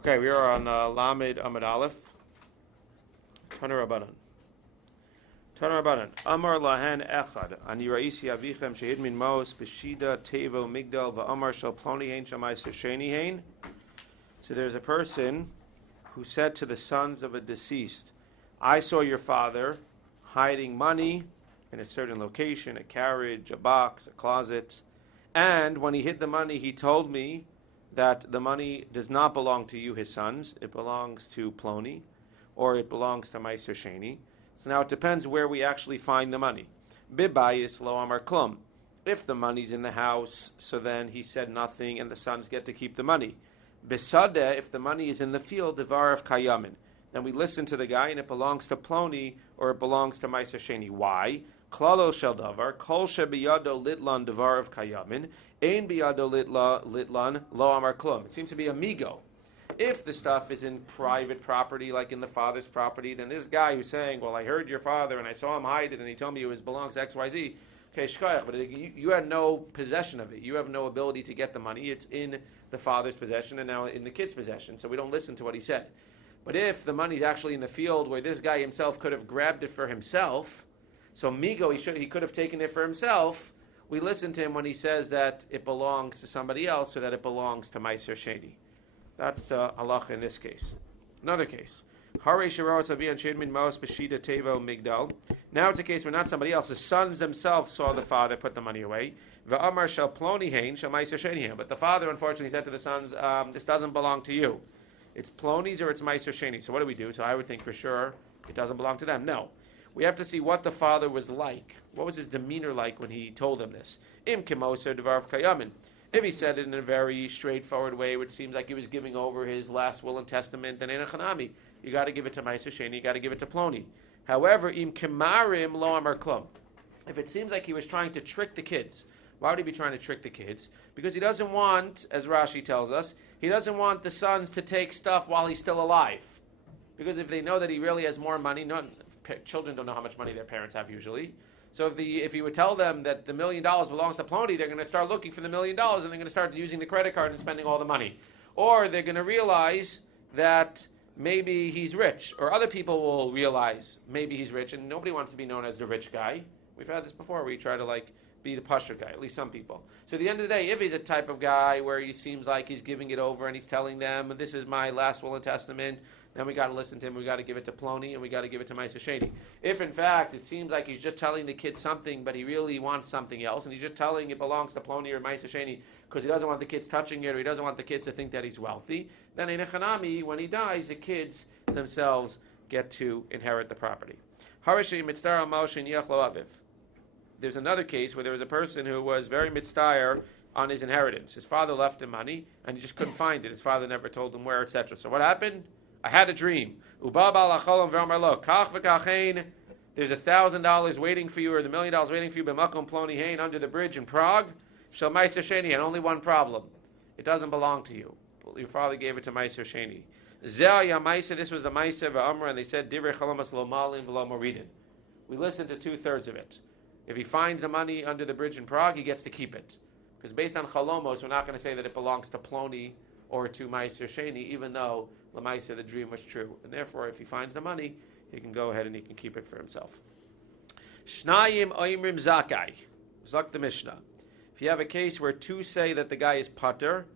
Okay, we are on Lamed Amud Aleph. Tana Rabbanan. Amar lahen echad. Ani raisi avichem shehid min maos b'shida tevo migdal va'amar shal ploni hein shamais sheni hein. So there's a person who said to the sons of a deceased, I saw your father hiding money in a certain location, a carriage, a box, a closet, and when he hid the money, he told me that the money does not belong to you, his sons. It belongs to Ploni, or it belongs to Meiser Sheni. So now it depends where we actually find the money. Bibayis lo amar klum. If the money's in the house, so then he said nothing, and the sons get to keep the money. Bisadeh, if the money is in the field, devar of kayamin. Then we listen to the guy, and it belongs to Ploni, or it belongs to Meiser Sheni. Why? Klalo shel davar, kol shebiyado litlan devar of kayamin, ein biyado litlan lo amar klum. It seems to be amigo. If the stuff is in private property, like in the father's property, then this guy who's saying, well, I heard your father, and I saw him hide it, and he told me it belongs to XYZ, okay, shkayach, but you had no possession of it. You have no ability to get the money. It's in the father's possession, and now in the kid's possession, so we don't listen to what he said. But if the money's actually in the field where this guy himself could have grabbed it for himself, so Migo, he could have taken it for himself, we listen to him when he says that it belongs to somebody else, or that it belongs to Meiser Sheni. That's the halacha in this case. Another case. Now it's a case where not somebody else, the sons themselves saw the father put the money away. But the father unfortunately said to the sons, this doesn't belong to you. It's Ploni's or it's Meiser Sheni. So what do we do? So I would think for sure it doesn't belong to them. No. We have to see what the father was like. What was his demeanor like when he told them this? Im kimoser devar kayamin. If he said it in a very straightforward way, which seems like he was giving over his last will and testament, then ein chanami. You got to give it to Meiser Sheni, you got to give it to Ploni. However, im kemarim lo amar klum. If it seems like he was trying to trick the kids, why would he be trying to trick the kids? Because he doesn't want, as Rashi tells us, he doesn't want the sons to take stuff while he's still alive. Because if they know that he really has more money, children don't know how much money their parents have usually. So if he would tell them that the $1 million belongs to Ploni, they're going to start looking for the $1 million, and they're going to start using the credit card and spending all the money. Or they're going to realize that maybe he's rich, or other people will realize maybe he's rich, and nobody wants to be known as the rich guy. We've had this before, where you try to be the pusher guy, at least some people. So at the end of the day, if he's a type of guy where he seems like he's giving it over and he's telling them, this is my last will and testament, then we got to listen to him, we got to give it to Ploni, and we got to give it to Meiser Sheni. If in fact it seems like he's just telling the kid something, but he really wants something else, and he's just telling it belongs to Ploni or Meiser Sheni because he doesn't want the kids touching it, or he doesn't want the kids to think that he's wealthy, then in a chanami, when he dies, the kids themselves get to inherit the property. There's another case where there was a person who was very mitzdayer on his inheritance. His father left him money, and he just couldn't find it. His father never told him where, etc. So what happened? I had a dream. There's $1,000 waiting for you, or the $1 million waiting for you, b'makom ploni hein, under the bridge in Prague. Shel Meiser Sheni, and only one problem: it doesn't belong to you. Your father gave it to Meiser Sheni. This was the Meiser v'amra, and they said divrei chalamas lo malin v'lo moridin. We listened to 2/3 of it. If he finds the money under the bridge in Prague, he gets to keep it, because based on chalomos, we're not going to say that it belongs to Ploni or to Meiser Sheni, even though L'maisa, the dream was true. And therefore, if he finds the money, he can go ahead and he can keep it for himself. Shnayim oimrim zakai. Zak the Mishnah. If you have a case where two say that the guy is pater,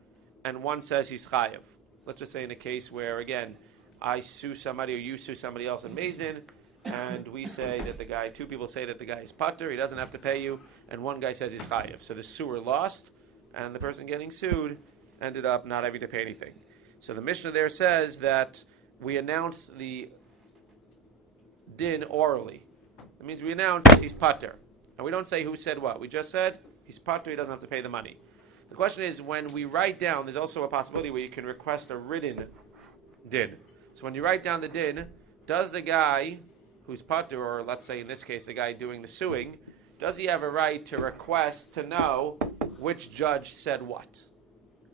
and one says he's chayev. Let's just say in a case where, again, I sue somebody or you sue somebody else in beit-din, and we say that two people say that the guy is pater, he doesn't have to pay you, and one guy says he's chayev. So the suer lost, and the person getting sued ended up not having to pay anything. So the Mishnah there says that we announce the din orally. That means we announce he's pater. And we don't say who said what. We just said he's pater, he doesn't have to pay the money. The question is, when we write down, there's also a possibility where you can request a written din. So when you write down the din, does the guy who's pater, or let's say in this case the guy doing the suing, does he have a right to request to know which judge said what?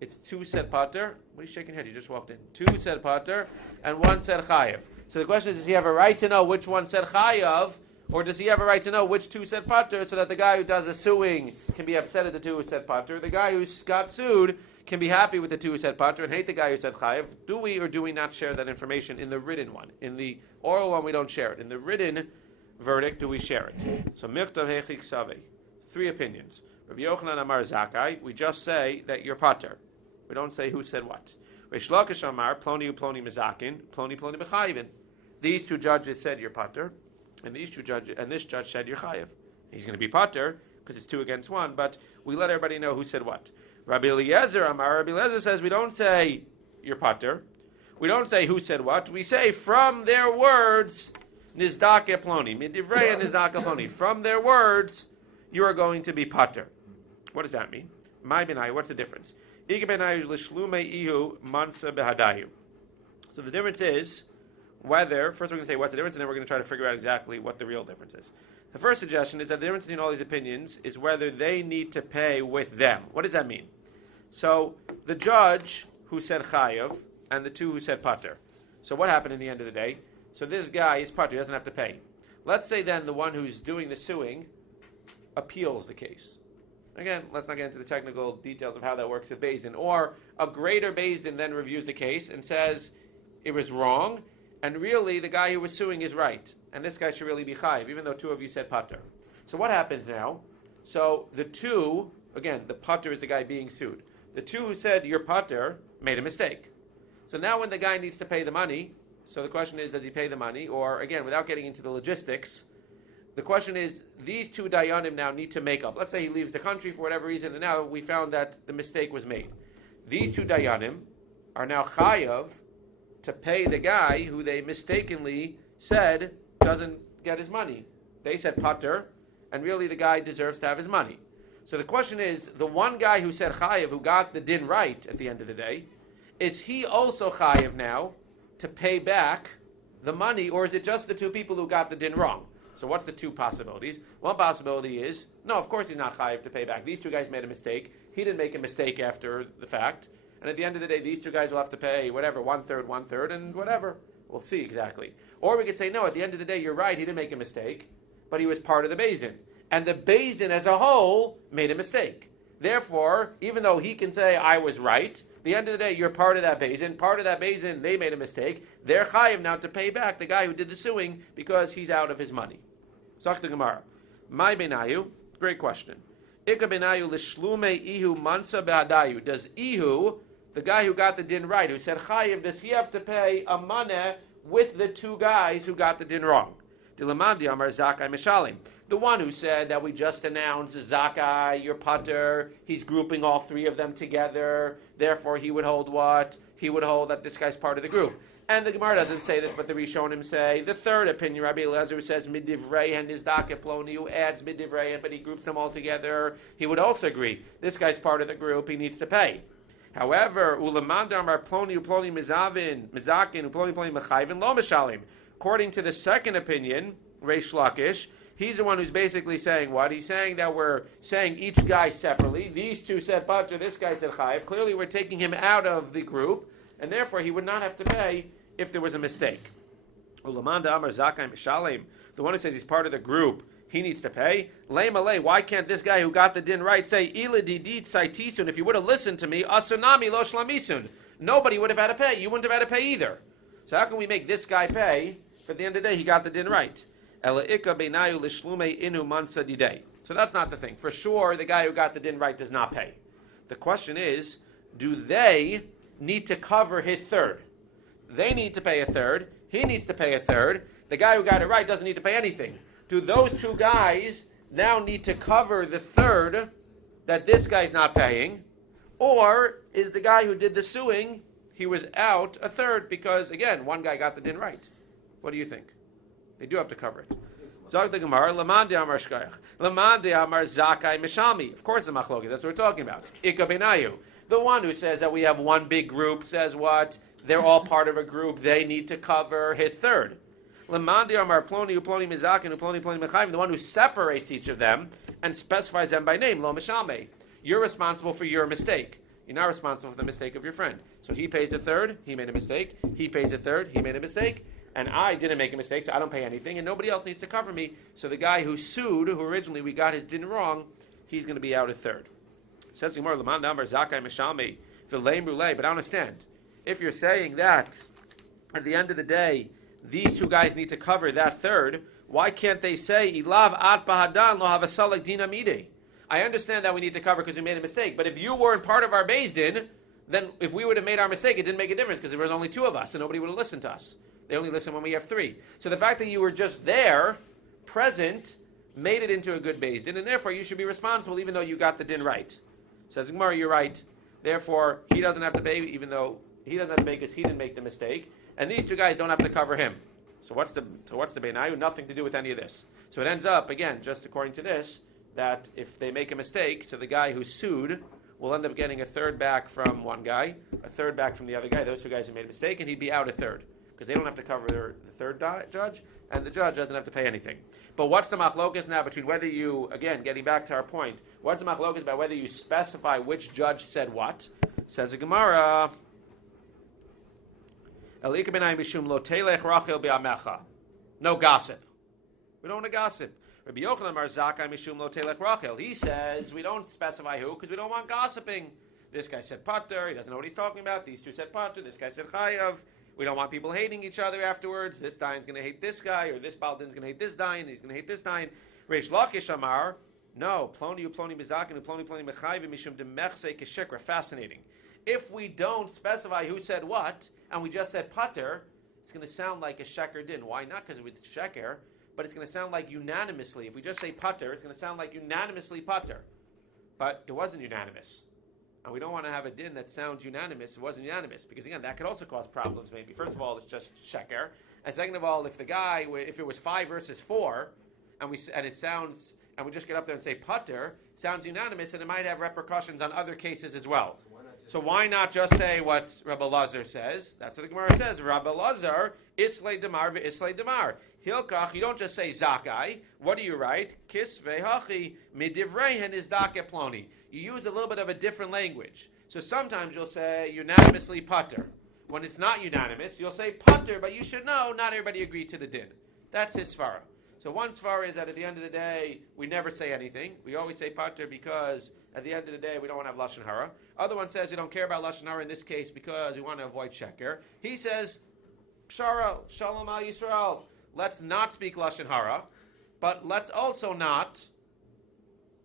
It's two said pater. What are you shaking your head? You just walked in. Two said pater, and one said chayev. So the question is, does he have a right to know which one said chayev, or does he have a right to know which two said pater, so that the guy who does the suing can be upset at the two who said pater, the guy who got sued can be happy with the two who said pater and hate the guy who said chayiv. Do we or do we not share that information in the written one? In the oral one, we don't share it. In the written verdict, do we share it? So michtav hechik save. 3 opinions. Rabbi Yochanan Amar Zakai, we just say that you're pater. We don't say who said what. Reish Lakish Amar Ploni uploni mizakin, Ploni ploni b'chayivin. These 2 judges said you're pater, and this judge said you're chayiv. He's going to be pater because it's 2 against 1, but we let everybody know who said what. Rabbi Eliezer Amar, Rabbi Eliezer says we don't say you're pater. We don't say who said what. We say from their words, nizdake ploni, midivrei nizdake ploni. From their words, you are going to be pater. What does that mean? My benai, what's the difference? So the difference is whether, first we're going to say what's the difference, and then we're going to try to figure out exactly what the real difference is. The first suggestion is that the difference between all these opinions is whether they need to pay with them. What does that mean? So the judge who said chayav and the 2 who said pater. So what happened in the end of the day? So this guy is pater, he doesn't have to pay. Let's say then the one who's doing the suing appeals the case. Again, let's not get into the technical details of how that works at beit-din. Or a greater beit-din then reviews the case and says it was wrong, and really the guy who was suing is right, and this guy should really be chayiv, even though 2 of you said pater. So what happens now? So the 2, again, the pater is the guy being sued. The 2 who said you're pater made a mistake. So now when the guy needs to pay the money, so the question is, does he pay the money? Or again, without getting into the logistics, the question is, these 2 dayanim now need to make up. Let's say he leaves the country for whatever reason, and now we found that the mistake was made. These 2 dayanim are now chayav to pay the guy who they mistakenly said doesn't get his money. They said pater, and really the guy deserves to have his money. So the question is, the one guy who said chayav, who got the din right at the end of the day, is he also chayav now to pay back the money, or is it just the 2 people who got the din wrong? So what's the 2 possibilities? One possibility is, no, of course he's not chayiv to pay back. These 2 guys made a mistake. He didn't make a mistake after the fact. And at the end of the day, these 2 guys will have to pay whatever, 1/3, and whatever. We'll see exactly. Or we could say, no, at the end of the day, you're right, he didn't make a mistake, but he was part of the beit-din. And the beit-din as a whole made a mistake. Therefore, even though he can say, I was right, at the end of the day, you're part of that beit-din. Part of that beit-din, they made a mistake. They're chayiv now to pay back the guy who did the suing because he's out of his money. Zok the Gemara. My benayu, great question. Ika benayu l'shlume ihu mansa behadayu. Does ihu, the guy who got the din right, who said chayiv, does he have to pay a maneh with the 2 guys who got the din wrong? Dilamandi amar zakai mishalim. The one who said that we just announced zakai, your pater, he's grouping all 3 of them together, therefore he would hold what? He would hold that this guy's part of the group. And the Gemara doesn't say this, but the Rishonim say, the 3rd opinion, Rabbi Eliezer, who says midivrei and nizdake ploni, who adds midivrei, but he groups them all together, he would also agree. This guy's part of the group, he needs to pay. However, ulamandam are ploni uploni mizavin, mizakin, uploni ploni mechayvin, lo mishalim. According to the 2nd opinion, Reish Lakish, he's the one who's basically saying what? He's saying that we're saying each guy separately. These 2 said pater, this guy said chayiv. Clearly we're taking him out of the group, and therefore he would not have to pay if there was a mistake. Ulamanda Amar Zakai Mishalim, the one who says he's part of the group, he needs to pay. Lei malei, why can't this guy who got the din right say, Ila didit saitisun, if you would have listened to me, asunami lo shlamisun. Nobody would have had to pay. You wouldn't have had to pay either. So how can we make this guy pay? But at the end of the day, he got the din right. Ela ika beinayu lishlume inu mansa didei. So that's not the thing. For sure, the guy who got the din right does not pay. The question is, do they need to cover his 3rd? They need to pay a 3rd. He needs to pay a 3rd. The guy who got it right doesn't need to pay anything. Do those 2 guys now need to cover the 3rd that this guy's not paying? Or is the guy who did the suing, he was out a 3rd because, again, one guy got the din right? What do you think? They do have to cover it. Zog the Gemara, Lamande Amar Shkayach. Lamande Amar Zakai Mishami. Of course the Machloki, that's what we're talking about. Ika Benayu. The one who says that we have one big group says what? They're all part of a group. They need to cover his 3rd. Lamandi Amar Ploni Uploni Mizakin Uploni Ploni Mechayim. The one who separates each of them and specifies them by name. Lo Mishame. You're responsible for your mistake. You're not responsible for the mistake of your friend. So he pays a 3rd. He made a mistake. He pays a 3rd. He made a mistake. And I didn't make a mistake, so I don't pay anything, and nobody else needs to cover me. So the guy who sued, who originally we got his din wrong, he's going to be out a 3rd. Says Gemara, Laman Damar Zakai Mishami. But I understand. If you're saying that, at the end of the day, these two guys need to cover that third, why can't they say, Ilav at bahadan lo havasalak dinamide? I understand that we need to cover because we made a mistake, but if you weren't part of our beit-din, then if we would have made our mistake, it didn't make a difference because there was only two of us and nobody would have listened to us. They only listen when we have three. So the fact that you were just there, present, made it into a good beit-din, and therefore you should be responsible even though you got the din right. Says Gemara, you're right. Therefore, he doesn't have to pay, even though he doesn't have to pay because he didn't make the mistake, and these two guys don't have to cover him. So what's the beinayu? Nothing to do with any of this. So it ends up, again, just according to this, that if they make a mistake, so the guy who sued will end up getting a third back from one guy, a third back from the other guy, those two guys who made a mistake, and he'd be out a third. Because they don't have to cover the third judge, and the judge doesn't have to pay anything. But what's the machlokas now between whether you, again, getting back to our point, what's the machlokas about whether you specify which judge said what? Says the Gemara, no gossip. We don't want to gossip. Rabbi Yochanan Mar Zakkai mishum lo telech Rachel. He says we don't specify who because we don't want gossiping. This guy said pater. He doesn't know what he's talking about. These two said pater. This guy said chayav. We don't want people hating each other afterwards. This dayan's going to hate this guy, or this baldin's going to hate this dayan. He's going to hate this dayan. Reish Lakish Amar. No. Ploni uploni mizakin uploni ploni mechayv mishum demechse keshikra. Fascinating. If we don't specify who said what, and we just said pater, it's going to sound like a sheker din. Why not? Because with sheker, but it's going to sound like unanimously. If we just say pater, it's going to sound like unanimously pater. But it wasn't unanimous. And we don't want to have a din that sounds unanimous. It wasn't unanimous. Because again, that could also cause problems maybe. First of all, it's just sheker. And second of all, if it was 5 versus 4, and we just get up there and say pater, sounds unanimous, and it might have repercussions on other cases as well. So why not just say what Rabbi Lazar says? That's what the Gemara says. Rabbi Lazar, islay demar ve'islay demar. Hilkach, you don't just say zakai. What do you write? Kisvei hachi midivrehen is dake ploni. You use a little bit of a different language. So sometimes you'll say unanimously pater. When it's not unanimous, you'll say pater, but you should know not everybody agreed to the din. That's his svara. So one svara is that at the end of the day, we never say anything. We always say pater because at the end of the day, we don't want to have lashon hara. Other one says we don't care about lashon hara in this case because we want to avoid sheker. He says, pshara, shalom al Yisrael. Let's not speak lashon hara, but let's also not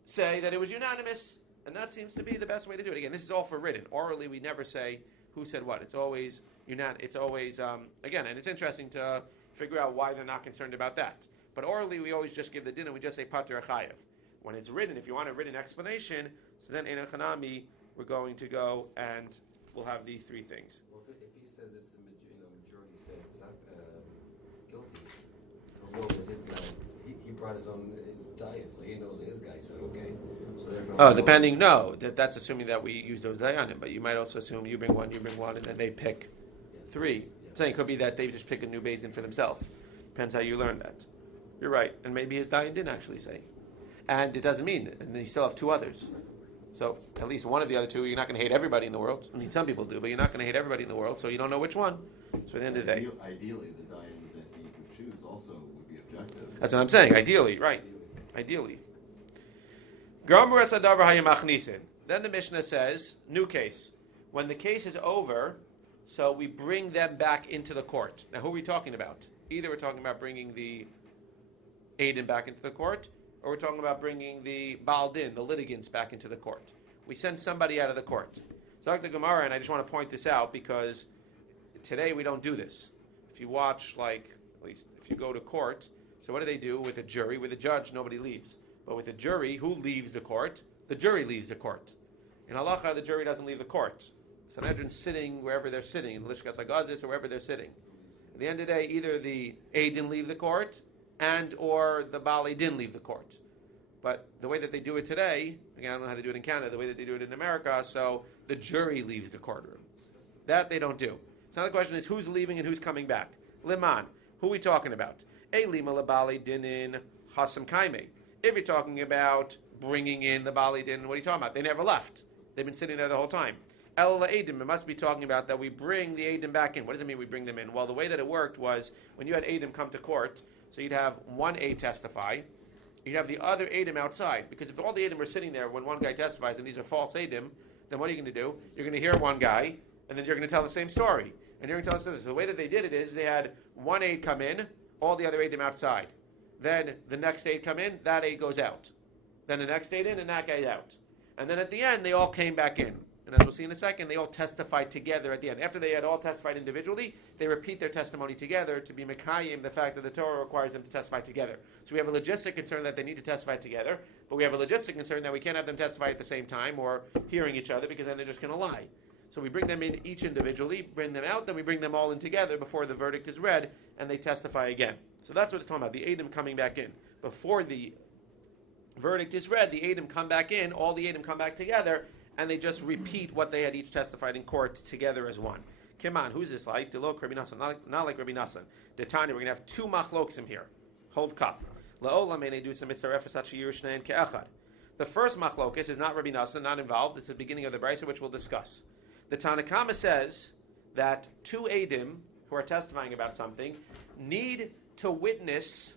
say that it was unanimous. And that seems to be the best way to do it. Again, this is all for written. Orally, we never say who said what. It's always unanimous. It's always again, and it's interesting to figure out why they're not concerned about that. But orally, we always just give the din and we just say pater chayav. When it's written, if you want a written explanation, so then in Chanami, we're going to go and we'll have these three things. Well, if he says it's the majority said guilty, well, his guy, he brought his own his diet, so he knows his guy said okay. So that's assuming that we use those dayanim, but you might also assume you bring one, and then they pick three. Yeah. I'm saying it could be that they just pick a new beit-din for themselves. Depends how you learn that. You're right, and maybe his dayan didn't actually say. And it doesn't mean, and then you still have two others. So at least one of the other two, you're not going to hate everybody in the world. I mean, some people do, but you're not going to hate everybody in the world, so you don't know which one. So at the end of the day. Ideally, the dayan that he could choose also would be objective. That's what I'm saying. Ideally, right. Ideally. Then the Mishnah says, new case. When the case is over, so we bring them back into the court. Now, who are we talking about? Either we're talking about bringing the edim back into the court, or we're talking about bringing the baldin, the litigants, back into the court. We send somebody out of the court. So like the Gemara, and I just want to point this out because today we don't do this. If you watch, at least if you go to court, so what do? With a jury? With a judge, nobody leaves. But with a jury, who leaves the court? The jury leaves the court. In halacha, the jury doesn't leave the court. Sanhedrin's sitting wherever they're sitting, in Lishkas Hagazis or wherever they're sitting. At the end of the day, either the edim leave the court, and or the bali didn't leave the court. But the way that they do it today, again, I don't know how they do it in Canada, the way that they do it in America, so the jury leaves the courtroom. That they don't do. So now the question is, who's leaving and who's coming back? Liman, who are we talking about? Lima labali dinin hasam kaime. If you're talking about bringing in the bali din, what are you talking about? They never left. They've been sitting there the whole time. El edim, it must be talking about that we bring the edim back in. What does it mean we bring them in? Well, the way that it worked was when you had edim come to court, so you'd have one aid testify, you'd have the other edim outside. Because if all the edim were sitting there when one guy testifies and these are false edim, then what are you going to do? You're going to hear one guy, and then you're going to tell the same story. And you're going to tell the story. So the way that they did it is they had one aide come in, all the other aides outside. Then the next aide come in, that aide goes out. Then the next aide in, and that guy's out. And then at the end, they all came back in. And as we'll see in a second, they all testified together at the end. After they had all testified individually, they repeat their testimony together to be mekayim, the fact that the Torah requires them to testify together. So we have a logistic concern that they need to testify together, but we have a logistic concern that we can't have them testify at the same time or hearing each other, because then they're just going to lie. So we bring them in each individually, bring them out, then we bring them all in together before the verdict is read, and they testify again. So that's what it's talking about, the edim coming back in. Before the verdict is read, the edim come back in, all the edim come back together, and they just repeat what they had each testified in court together as one. Kiman, who's this like? Delok Rabbi Nassan, not like Rabbi Nassan. Detani, we're going to have two machloksim here. Hold cup. La'olam ene du mitzvah efes sheyir shnein ke'echad. The first machlokis is not Rabbi Nassan, not involved. It's the beginning of the brisa, which we'll discuss. The Tanakama says that two edim who are testifying about something need to witness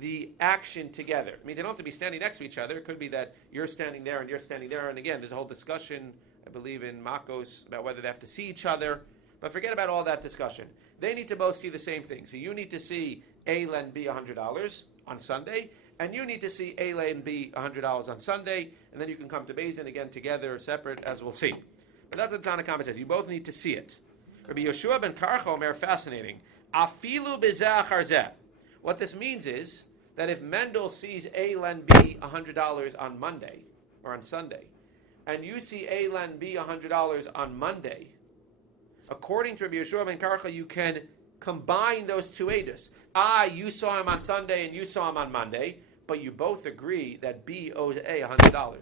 the action together. I mean, they don't have to be standing next to each other. It could be that you're standing there and you're standing there. And again, there's a whole discussion, I believe, in Makos about whether they have to see each other. But forget about all that discussion. They need to both see the same thing. So you need to see A lend B $100 on Sunday, and you need to see A lend B $100 on Sunday, and then you can come to Beis Din again together, separate, as we'll see. But that's what the Tanakh says. You both need to see it. Rabbi Yoshua ben Karcha Omer, fascinating. Afilu bezeh achar zeh. What this means is that if Mendel sees A lend B $100 on Monday or on Sunday, and you see A lend B $100 on Monday, according to Rabbi Yeshua ben Karcha, you can combine those two edus. You saw him on Sunday and you saw him on Monday, but you both agree that B owes A $100.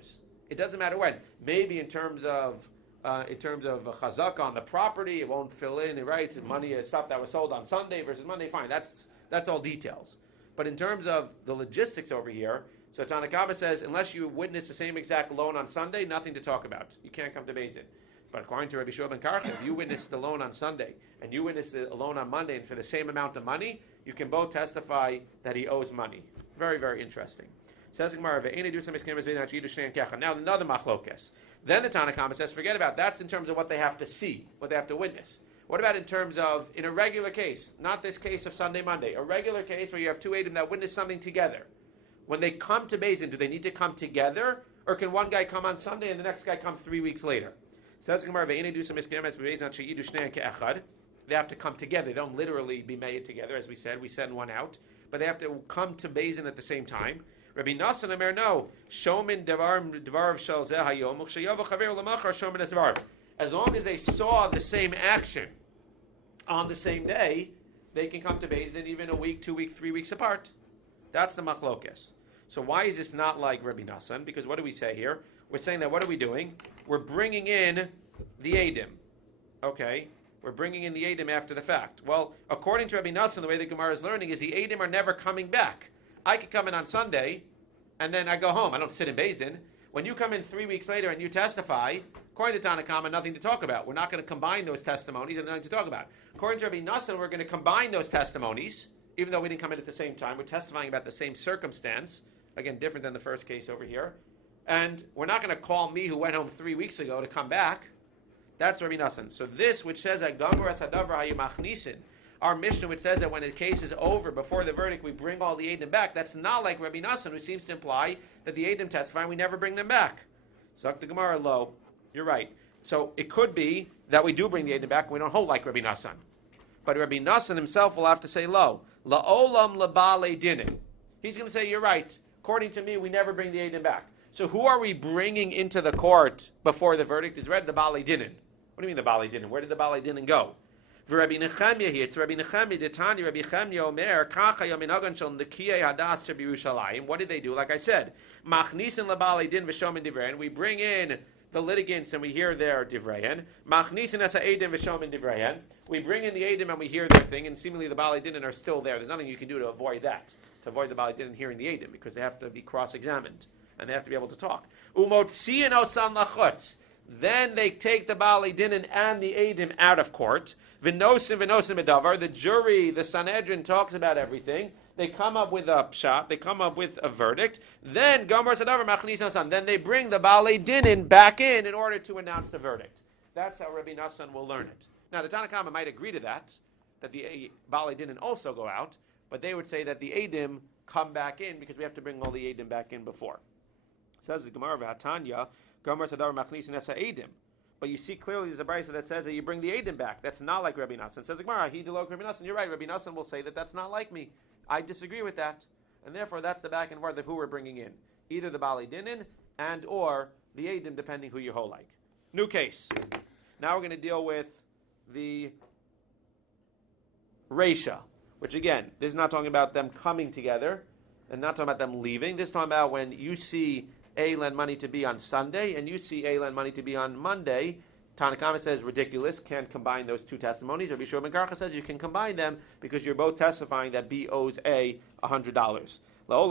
It doesn't matter when. Maybe in terms of chazaka on the property, it won't fill in, right? Money is stuff that was sold on Sunday versus Monday. Fine, that's all details. But in terms of the logistics over here, so Tanakama says, unless you witness the same exact loan on Sunday, nothing to talk about. You can't come to Beis Din. But according to Rabbi Shua ben Karcha, if you witness the loan on Sunday and you witness the loan on Monday, and for the same amount of money, you can both testify that he owes money. Very, very interesting. Says Gemara, now another machlokes. Then the Tanakama says, forget about that. That's in terms of what they have to see, what they have to witness. What about in terms of, in a regular case, not this case of Sunday, Monday, a regular case where you have two edim that witness something together. When they come to Beis Din, do they need to come together, or can one guy come on Sunday and the next guy come 3 weeks later? Says Gemara, they have to come together. They don't literally be made together, as we said. We send one out, but they have to come to Beis Din at the same time. Rabbi Nassan Omer, no. Shomin devar shel zeh hayom, u'kshayav chaver l'machar shomin es devar. As long as they saw the same action on the same day, they can come to Beis Din even a week, 2 weeks, 3 weeks apart. That's the machlokes. So why is this not like Rabbi Nassan? Because what do we say here? We're saying that what are we doing? We're bringing in the edim. Okay? We're bringing in the edim after the fact. Well, according to Rabbi Nassan, the way the Gemara is learning is the edim are never coming back. I could come in on Sunday, and then I go home. I don't sit in Beis Din. When you come in 3 weeks later and you testify, according to Tanakama, nothing to talk about. We're not going to combine those testimonies and nothing to talk about. According to Rabbi Nassan, we're going to combine those testimonies, even though we didn't come in at the same time. We're testifying about the same circumstance. Again, different than the first case over here. And we're not going to call me who went home 3 weeks ago to come back. That's Rabbi Nassan. So this, which says that our Mishnah, which says that when the case is over, before the verdict, we bring all the edim back, that's not like Rabbi Nassan, who seems to imply that the edim testify and we never bring them back. Zak the Gemara, lo. You're right. So it could be that we do bring the edim back and we don't hold like Rabbi Nassan. But Rabbi Nassan himself will have to say, lo. La'olam leba'alei dinin. He's going to say, you're right. According to me, we never bring the edim back. So who are we bringing into the court before the verdict is read? The ba'alei dinin. What do you mean the ba'alei dinin? Where did the ba'alei dinin go? Rabbi Nechemia here. It's Rabbi Nechemia. Detani Rabbi Nechemia Omer Kacha Yaminagan Shel Nekiyei Hadas Sheb Yerushalayim. What did they do? Like I said, Machnisin LeBalei Din V'Shomin Divrein. We bring in the litigants and we hear their divrein. Machnisin Asa Edim V'Shomin Divrein. We bring in the Edim and we hear their thing, and seemingly the Balei Din are still there. There's nothing you can do to avoid that, to avoid the Balei Din hearing the Edim, because they have to be cross-examined and they have to be able to talk. Umotziin Osan Lachutz. Then they take the Balei Din and the Edim out of court. V'nosim bedavar. The jury, the Sanhedrin, talks about everything. they come up with a pshat, they come up with a verdict, then Gomer Sadavar Machnis Nasan, then they bring the Baalei Dinin back in order to announce the verdict. That's how Rabbi Nassan will learn it. Now, the Tanakhama might agree to that the Baalei Dinin also go out, but they would say that the Edim come back in because we have to bring all the Edim back in before. Says the Gemara V'Hatanya, Gomer Sadavar Machnis Nasa Edim. But you see clearly there's a brayso that says that you bring the Edim back. That's not like Rabbi Nassan. Says the Gemara, he delok Rabbi Nassan. You're right. Rabbi Nassan will say that that's not like me. I disagree with that, and therefore that's the back and forth of who we're bringing in, either the Baalei Dinin and or the Edim, depending who you hold like. New case. Now we're going to deal with the Reisha, which again, this is not talking about them coming together, and not talking about them leaving. This is talking about when you see A lend money to B on Sunday, and you see A lend money to B on Monday. Tanakhama says ridiculous, can't combine those two testimonies. Rabbi Shua ben Karcha says you can combine them because you're both testifying that B owes A $100. What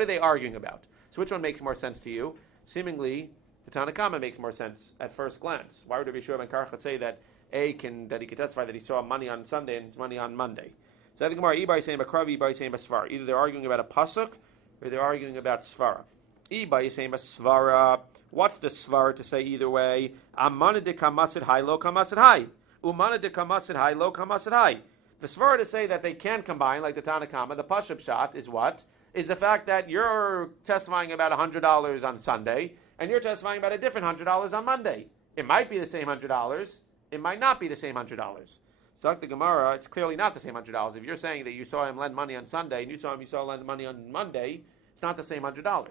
are they arguing about? So which one makes more sense to you? Seemingly, the Tanakhama makes more sense at first glance. Why would Rabbi Shua ben Karcha say that he can testify that he saw money on Sunday and money on Monday? So I think either they're arguing about a pasuk or they're arguing about svara. What's the svara to say either way? Amana de kamatsid high, lo kamatsid high. Umana de kamatsid high, lo kamatsid high. The svara to say that they can combine, like the Tanakhama, the pashup shot, is what? Is the fact that you're testifying about $100 on Sunday and you're testifying about a different $100 on Monday. It might be the same $100. It might not be the same $100. So the Gemara, it's clearly not the same $100. If you're saying that you saw him lend money on Sunday and you saw him lend money on Monday, it's not the same $100.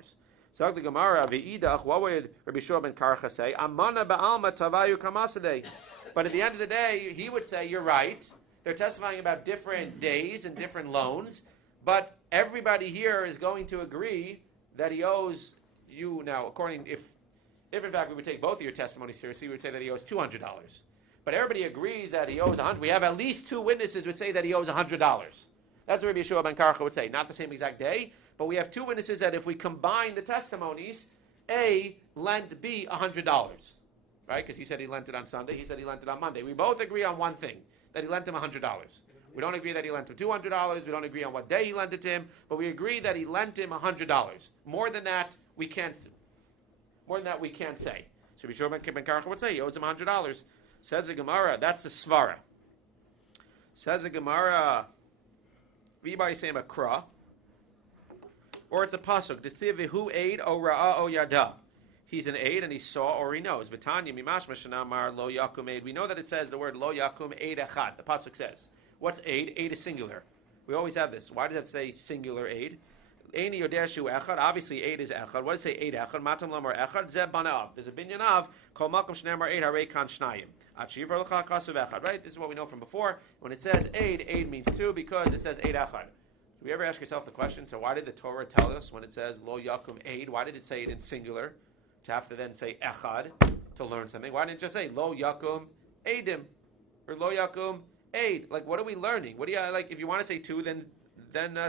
So the Gemara, v'idach, what would Rabbi Shua ben Karcha say? Amana ba'alma tavayu kamasadei. But at the end of the day, he would say, you're right. They're testifying about different days and different loans, but everybody here is going to agree that he owes you now. According, if in fact we would take both of your testimonies seriously, we would say that he owes $200. But everybody agrees that he owes $100. We have at least two witnesses who would say that he owes $100. That's what Rabbi Yeshua ben Karcha would say. Not the same exact day, but we have two witnesses that if we combine the testimonies, A lent B $100. Right? Because he said he lent it on Sunday, he said he lent it on Monday. We both agree on one thing, that he lent him $100. We don't agree that he lent him $200. We don't agree on what day he lent it to him, but we agree that he lent him $100. More than that, we can't say. So Rabbi Yeshua ben Karcha would say he owes him $100. Says the Gemara, that's a svara. Says the Gemara, Vibai same a kra, or it's a pasuk. D'tiv aid o ra'a o yada. He's an aid and he saw or he knows. V'tanya mimashma shenamar lo yakum aid. We know that it says the word lo yakum aid echad. The pasuk says, what's aid? Aid is singular. We always have this. Why does that say singular aid? Eini yodeshu echad. Obviously, aid is echad. What does it say? Aid echad. Matam lamar echad. Zeb banav. There's a binyan of kol makom shnamar aid harei kan shnayim. Achiver l'cha kasav echad. Right. This is what we know from before. When it says aid, aid means two because it says aid echad. Do you ever ask yourself the question? So why did the Torah tell us when it says lo yakum aid? Why did it say it in singular? To have to then say echad to learn something. Why didn't it just say lo yakum aidim or lo yakum aid? Like what are we learning? What do you like? If you want to say two, then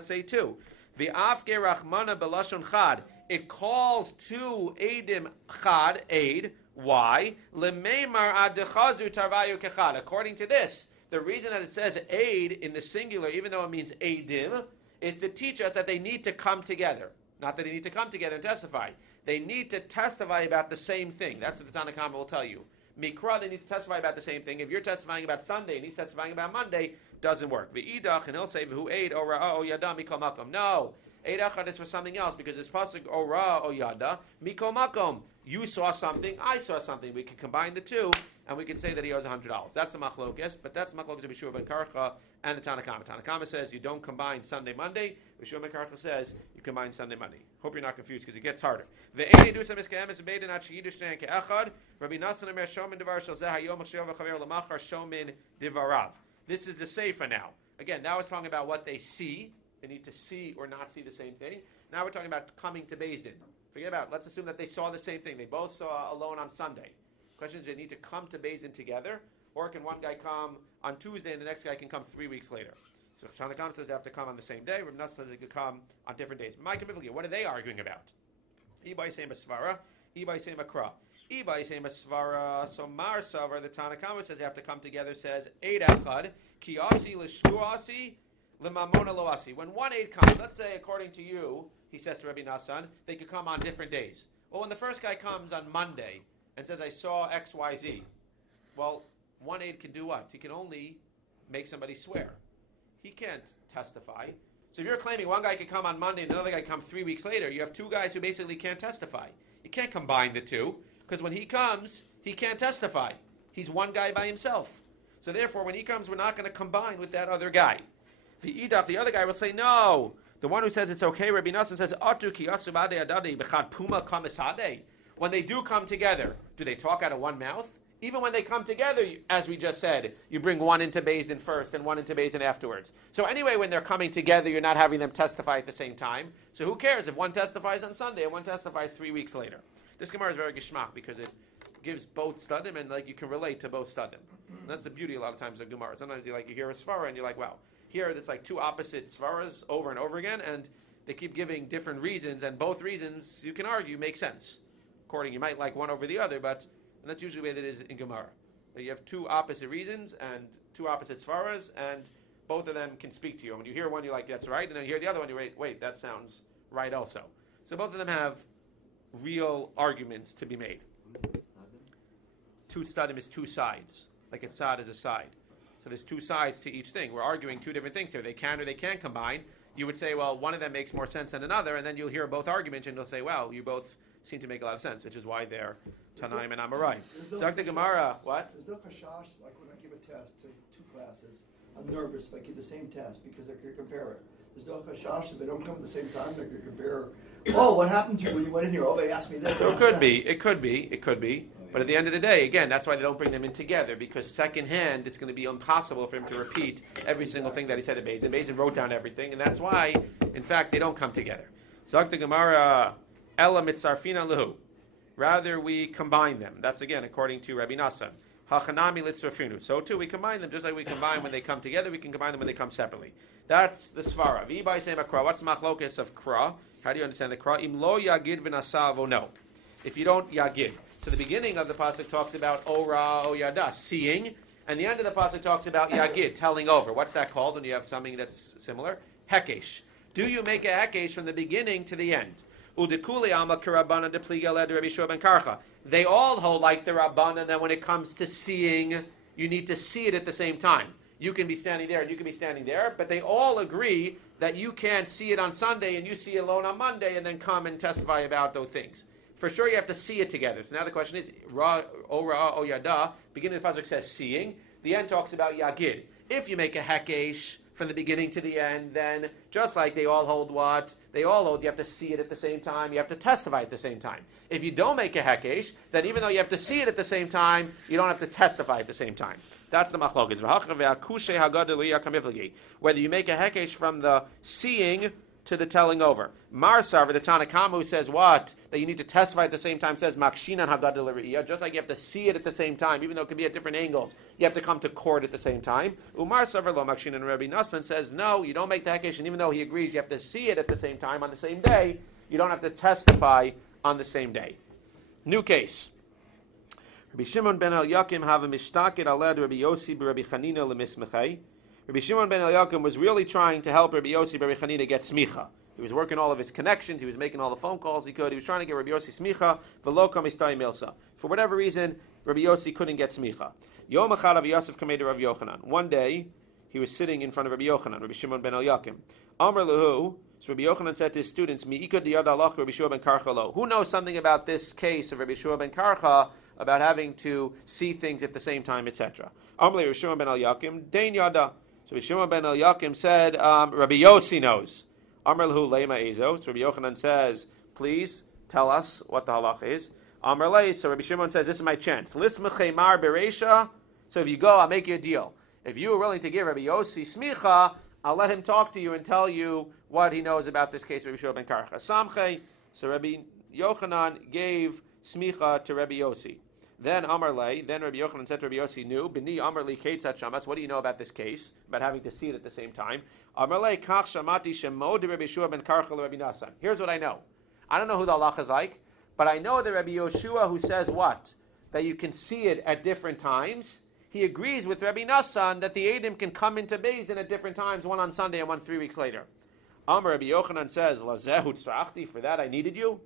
say two. V'afke rachmana belashon chad. It calls two aidim chad aid. Why? Lemeimar adechazu tarvayu kechad. According to this, the reason that it says aid in the singular, even though it means aidim, is to teach us that they need to come together. Not that they need to come together and testify. They need to testify about the same thing. That's what the Tanakhama will tell you. Mikra, they need to testify about the same thing. If you're testifying about Sunday and he's testifying about Monday, doesn't work. V'idach, and he'll say, v'hu aid o ra'a o yada mikol makom. No, aid echad is for something else, because it's pasuk o ra'a o yada mikol makom. You saw something, I saw something. We can combine the two, and we can say that he owes $100. That's a machlokes, but that's machlokes of Yeshua ben Karcha and the Tanakhama. Tanakhama says you don't combine Sunday, Monday. Yeshua ben Karcha says you combine Sunday, Monday. Hope you're not confused, because it gets harder. Rabbi Nassan Omer Shomin Devar Shel Zeh Hayom Achshav Chaver Lamachar Shomin Devarav. This is the sefer now. Again, now it's talking about what they see. They need to see or not see the same thing. Now we're talking about coming to beit-din. Forget about it. Let's assume that they saw the same thing. They both saw a loan on Sunday. Question is, do they need to come to beit-din together? Or can one guy come on Tuesday and the next guy can come 3 weeks later? So Tanakhama says they have to come on the same day. Rabbi Nassan says they could come on different days. What are they arguing about? Ibai same a svara, ibai same a kra. So Mar Savar, the Tanakh says they have to come together, says Eid Echad, Kiasi Lishvuasi, Lemamona Loasi. When one aid comes, let's say according to you, he says to Rabbi Nassan, they could come on different days. Well, when the first guy comes on Monday and says, I saw XYZ, well, one aid can do what? He can only make somebody swear. He can't testify. So if you're claiming one guy could come on Monday and another guy come 3 weeks later, you have two guys who basically can't testify. You can't combine the two, because when he comes, he can't testify. He's one guy by himself. So therefore, when he comes, we're not going to combine with that other guy. The other guy will say, no. The one who says it's okay, Rabbi Nassan says, when they do come together, do they talk out of one mouth? Even when they come together, as we just said, you bring one into beit-din first and one into beit-din afterwards. So anyway, when they're coming together, you're not having them testify at the same time. So who cares if one testifies on Sunday and one testifies 3 weeks later? This Gemara is very geschmack because it gives both studim and like you can relate to both studim. And that's the beauty a lot of times of Gemara. Sometimes you hear a svara and you're like, wow. Here it's like two opposite svaras over and over again, and they keep giving different reasons, and both reasons you can argue make sense. According, you might like one over the other, but and that's usually the way that it is in Gemara. But you have two opposite reasons and two opposite svaras, and both of them can speak to you. And when you hear one, you're like, that's right, and then you hear the other one, you wait, that sounds right also. So both of them have real arguments to be made. Two stadim is two sides, like a tzad is a side. So there's two sides to each thing. We're arguing two different things here. They can or they can't combine. You would say, well, one of them makes more sense than another, and then you'll hear both arguments, and you'll say, wow, you both seem to make a lot of sense, which is why they're Tanaim and Amorai. So the Gemara, what? There's no chashash, like when I give a test to two classes, I'm nervous if I give the same test because I could compare it. There's no chashash, if they don't come at the same time, they could compare, oh, what happened to you when you went in here? Oh, they asked me this. So it could be. But at the end of the day, again, that's why they don't bring them in together, because secondhand, it's going to be impossible for him to repeat every single thing that he said at Beis. And Beis wrote down everything, and that's why, in fact, they don't come together. So the Gemara, Ela mitzarfina lehu. Rather, we combine them. That's, again, according to Rabbi Nassan. Hachanami litzrafinu. So, too, we combine them, just like we combine when they come together, we can combine them when they come separately. That's the svara. V'bai seim akra. What's the machlokes of kra? How do you understand the kra? Im lo yagid v'nasav o no. If you don't yagid. So the beginning of the pasuk talks about ora o yada, seeing, and the end of the pasuk talks about yagid, telling over. What's that called when you have something that's similar? Hekesh. Do you make a hekesh from the beginning to the end? Udekuli alma karabana de pliga led Rabbi Shua ben Karcha. They all hold like the Rabbanan that when it comes to seeing, you need to see it at the same time. You can be standing there and you can be standing there, but they all agree that you can't see it on Sunday and you see it alone on Monday and then come and testify about those things. For sure, you have to see it together. So now the question is, Ra, O Yada, beginning of the pasuk says seeing. The end talks about Yagid. If you make a Hekesh from the beginning to the end, then just like they all hold what? They all hold, you have to see it at the same time, you have to testify at the same time. If you don't make a Hekesh, then even though you have to see it at the same time, you don't have to testify at the same time. That's the machlokes. Whether you make a Hekesh from the seeing to the telling over. Marsar, the Tanakh who says what? That you need to testify at the same time, says Makshinan Hagadol Re'iyah, just like you have to see it at the same time, even though it can be at different angles. You have to come to court at the same time. Umar Savar Lo Makshinan Rabbi Nassan says, no, you don't make the Hekesh, and even though he agrees you have to see it at the same time on the same day, you don't have to testify on the same day. New case. Rabbi Shimon ben El-Yakim have a mishtakid aled Rabbi Yossi b'Rabbi Chanina lemismechei. Rabbi Shimon ben El-Yakim was really trying to help Rabbi Yossi b'Rabbi Chanina get smicha. He was working all of his connections. He was making all the phone calls he could. He was trying to get Rabbi Yossi smicha. V'lo kamistai milsa. For whatever reason, Rabbi Yossi couldn't get smicha. Yom echad Rabbi Yosef kamed Rabbi Yochanan. One day, he was sitting in front of Rabbi Yochanan, Rabbi Shimon ben El-Yakim. Amar lehu. So Rabbi Yochanan said to his students, Mi'ika diyad alach Rabbi Shua ben Karcha lo. Who knows something about this case of Rabbi Shua ben Karcha, about having to see things at the same time, etc. Amar Rabbi Shimon ben El-Yakim, dein yada. So Rabbi Shimon ben El-Yakim said, Rabbi Yossi knows. Amar lehu leima ezo. So Rabbi Yochanan says, please tell us what the halach is. Amar le. So Rabbi Shimon says, this is my chance. Lismechei mar bereisha. So if you go, I'll make you a deal. If you are willing to give Rabbi Yossi smicha, I'll let him talk to you and tell you what he knows about this case of Rabbi Shua ben Karcha. Samchei. So Rabbi Yochanan gave smicha to Rabbi Yossi. Then Amar Lei, then Rabbi Yochanan said to Rabbi Yossi, "Nu b'ni Amar Li Keitzat Shamas." What do you know about this case? About having to see it at the same time. Amar Lei Kach Shamati Shemo de Rabbi Shua ben Karcha Rabbi Nassan. Here's what I know. I don't know who the halacha is like, But I know that Rabbi Yoshua, who says what? That you can see it at different times. He agrees with Rabbi Nassan that the edim can come into Beis Din at different times, one on Sunday and one 3 weeks later. Amar Rabbi Yochanan says, Lazehu tzrachti, for that I needed you.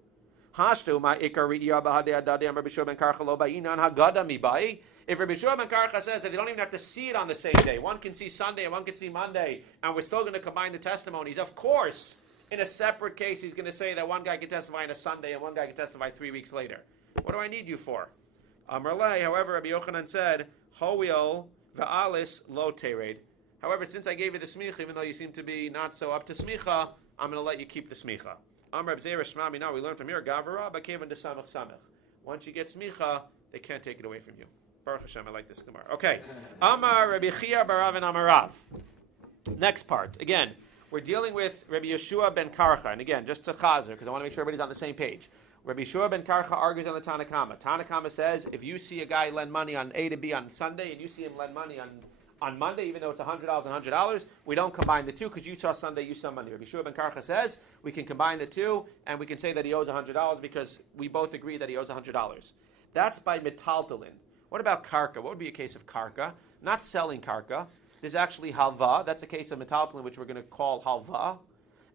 Hashtu ma ikar ri'iyah b'hadei adadei Rabbi Shua ben Karcha lo ba'inan hagada mibai. If Rabbi Shua ben Karcha says that they don't even have to see it on the same day, one can see Sunday and one can see Monday, and we're still going to combine the testimonies, of course, in a separate case, he's going to say that one guy can testify on a Sunday and one guy can testify 3 weeks later. What do I need you for? Amar lei, however, Rabbi Yochanan said, Howiel va'alis lo tered. However, since I gave you the smicha, even though you seem to be not so up to smicha, I'm going to let you keep the smicha. Amar Rabbi Zev Shmami, now we learn from here, Gavara, Bakevan de Samach Samach. Once you get smicha, they can't take it away from you. Baruch Hashem, I like this Gemara. Okay. Amar Rabbi Chia Barav and Amar Rav. Next part. Again, we're dealing with Rabbi Yeshua ben Karcha. And again, just to chazer, because I want to make sure everybody's on the same page. Rabbi Yeshua ben Karcha argues on the Tanakama. Tanakama says, if you see a guy lend money on A to B on Sunday, and you see him lend money on Monday, even though it's $100 and $100, we don't combine the two, because you saw Sunday, you saw Monday. Rabbi Yeshua ben Karcha says, we can combine the two, and we can say that he owes $100, because we both agree that he owes $100. That's by metaltalin. What about karka? What would be a case of karka? Not selling karka. There's actually halva. That's a case of metaltalin, which we're going to call halva.